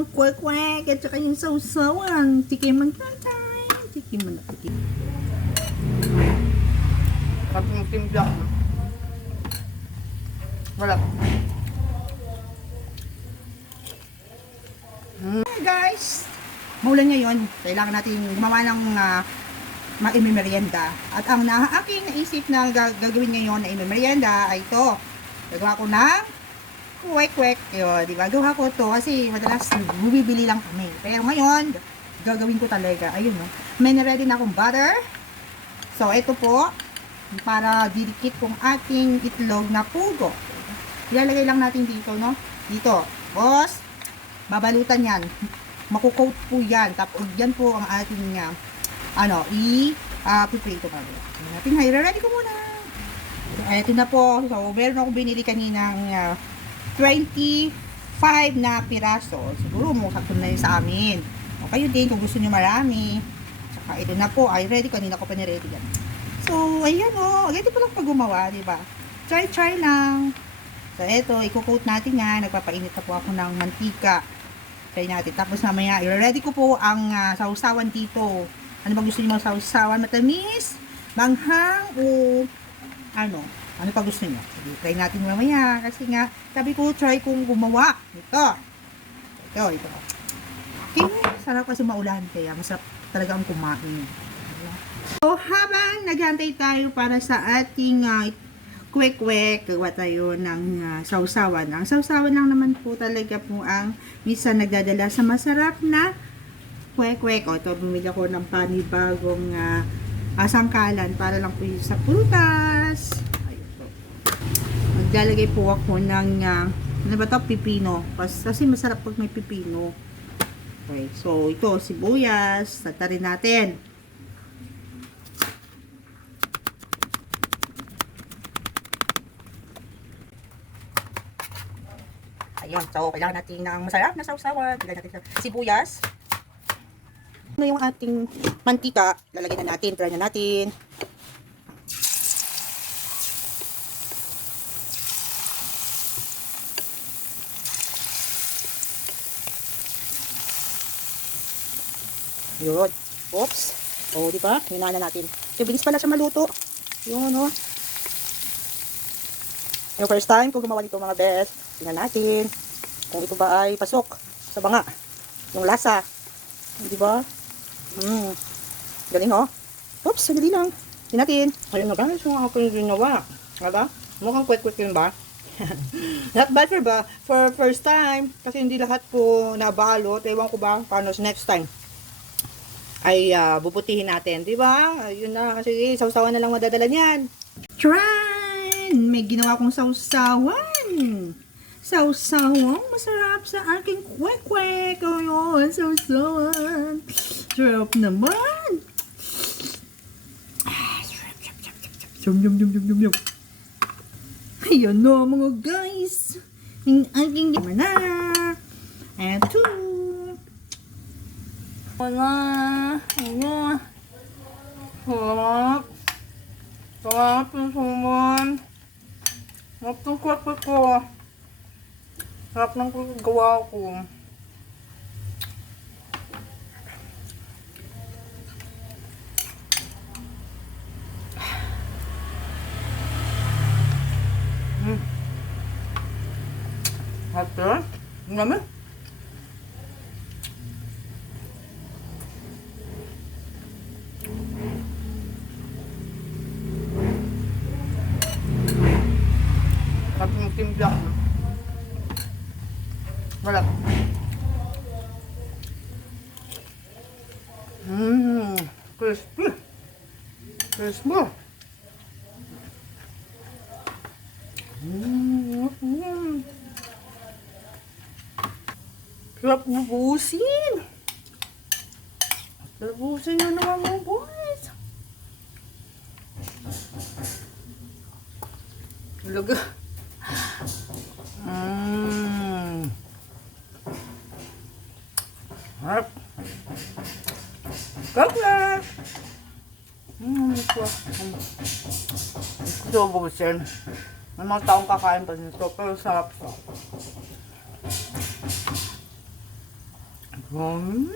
ang kwek-kwek at saka yung sausawan. Tikiman ka tayo. Tikiman na tikiman. Kapag timpla. Wala. Hey guys! Maulan ngayon. Kailangan natin gumawa ng merienda. At ang aking naisip na gagawin ngayon na merienda ay ito. Gagawa ko ng kwek-kwek. Yun, di ba? Gawa ko to kasi madalas bumibili lang kami. Pero ngayon, gagawin ko talaga. Ayun, no? May na-ready na akong butter. So, ito po. Para didikit kong ating itlog na pugo. Ilalagay lang natin dito, no? Dito. Boss, babalutan yan. Makukoat po yan. Tapos, yan po ang ating prito pa rin. Natin, i-ready ko muna. So, ito na po. So, meron akong binili kaninang 25 na piraso. Siguro mo sakto na yun sa amin. O kayo din kung gusto nyo marami. Saka ito na po. Ay, ready. Kanina ko pa ni-ready yan. So, ayan o. Ganito po lang pag gumawa, diba? Try lang. So, ito. I-coat natin yan. Nagpapainit na po ako ng mantika. Try natin. Tapos mamaya, i-ready ko po ang sausawan dito. Ano ba gusto niyo mga sausawan? Matamis? Manghang? O ano? Ano pa gusto niyo? Sige, try natin mamaya. Kasi nga, sabi ko, try kong gumawa. Ito. Ito. Okay. Sarap kasi maulan. Kaya masarap talaga ang kumain. So, habang naghantay tayo para sa ating kwek-kwek, gawa tayo ng sausawan. Ang sausawan lang naman po talaga po ang minsan nagdadala sa masarap na kwek-kwek. O, ito, bumili ako ng panibagong sangkalan para lang po sa prutas. Ayun po. Maglalagay po ako ng, ano ba ito? Pipino. Kasi masarap pag may pipino. Okay, so ito, sibuyas. Tatarin natin. Ayun, so kailangan natin ng masarap na sausawan. Kailangan natin ng sibuyas. Ano yung ating mantika? Lalagay na natin, try na natin. Yun. Oops. O, di ba? Hinaan na natin. So, bilis pala siya maluto. Yun, o. Yung first time ko gumawa nito mga best. Tingnan natin kung ito ba ay pasok sa banga. Yung lasa. Di ba? Galing, oh. Oops, sadali lang. Tingnan natin. Ayun na guys, yung ako yung ginawa. Diba? Mukhang kwek-kwek yun ba? Not bad for first time. Kasi hindi lahat po nabalot. Ewan ko ba paano next time ay bubutihin natin. Diba? Ayun na. Kasi sausawan na lang madadala niyan. Try! May ginawa kong sausawan. Sausawan. Masarap sa aking kwek-kwek. Ayun, sausawan. Sarap naman. Yum. Ayun no, mga guys. Ang aking ginawa na. Eto. Wala. Ayun. Sarap. Sarap yung suman. Sarap ng kwek-kwek ko. Sarap ng gawa ko. Ate, ang dami. Sarap yung timpla. Wala. Crispy. Crispy. Sarap ubusin. Ubusin nyo naman mga boys. Talaga. Harap. Kakla. Ito ubusin. May mga taong kakain pa nito. Pero sarap. Hmm.